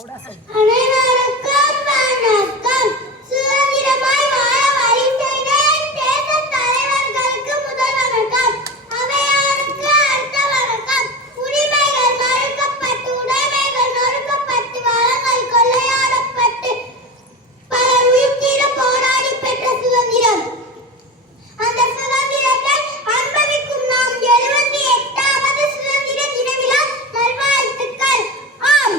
அனைவருக்கும் வணக்கம். சுதந்திரமாய் வாழ வழி செய்த தேச தலைவர்களுக்கு முதல் வணக்கம். அவையாருக்கு அடுத்த வணக்கம். உரிமைகள் மறுக்கப்பட்டு உடைமைகள் நொறுக்கப்பட்டு வளங்கள் கொள்ளையாடப்பட்டு பலர் உயிர்த்தீர போராடி பெற்ற சுதந்திரம். அந்த சுதந்திரத்தை அனுபவிக்கும் நாம் 78வது சுதந்திர தின விழா நல்வாழ்த்துக்கள். ஆம்,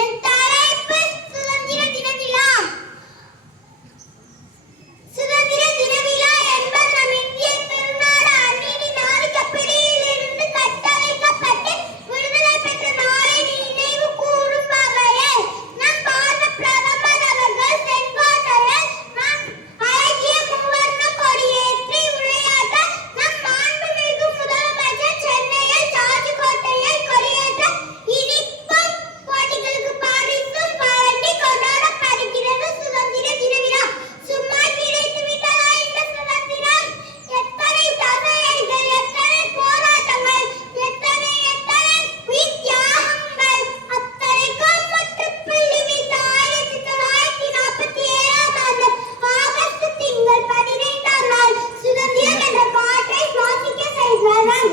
என் தலைப்பு சுதந்திர தின விழா. சுதந்திர தின விழா என்பது நம் இந்திய திருநாடு அந்நியனின் ஆதிக்கப்பிடியிலிருந்து கட்டளைக்கப்பட்டு விடுதலை பெற்ற நாளை நினைவு கூறும் வகையில் நம் பாரத பிரதமர் அவர்கள் செங்கோட்டையில் நம் அழகிய மூவர்ண கொடியேற்றி உரையாற்ற, நம் மாண்புமிகு முதலமைச்சர் சென்னையில் ஜார்ஜ் கோட்டையில் கொடியேற்ற இனிப்பும் போட்டிகளுக்கு பரிசும் வழங்கி கொண்டாடப்படுகிறது சுதந்திர தின விழா. சும்மா கிடைத்து விட்டதா இந்த சுதந்திரம்? எத்தனை தடைகள், எத்தனை போராட்டங்கள், எத்தனை உயிர் தியாகங்கள், அத்தனைக்கும் முற்றுப்புள்ளி வைத்த 1947ஆம் ஆண்டு ஆகஸ்ட் திங்கள் 15ஆம் நாள் சுதந்திரம் என்ற காற்றை சுவாசிக்க செய்தனர்.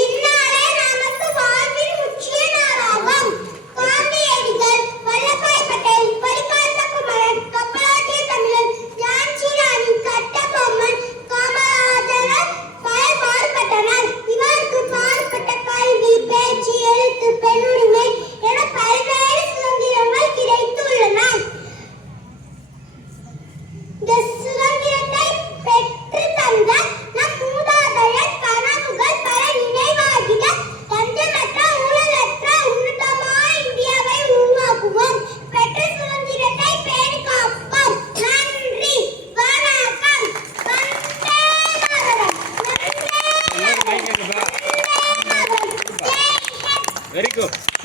இந்நாளே நமக்கு வாழ்வின் முக்கிய நாளாகும். காந்தியடிகள், வல்லபாய் பட்டேல், பரிகாத்த குமரன், கப்பலாட்டிய தமிழன், ஜான்சி ராணி, கட்டபொம்மன், காமராஜர் பலர் பாடுபட்டனர். இவருக்கு பாடுபட்ட கல்வி, பேச்சு, எழுத்து, பெண்ணுரிமை என பல்வேறு சுதந்திரங்கள் கிடைத்துள்ளன. இந்த சுதந்திரத்தை பெற்று தந்த நம் மூதாதையர் கனவுகள் பல நினைவாகிட லஞ்சமற்ற ஊழலற்ற உன்னதமான இந்தியாவை உருவாக்குவோம். பெற்ற சுதந்திரத்தை பேணி காப்போம். நன்றி, வணக்கம். வந்தே மாதரம். Very good.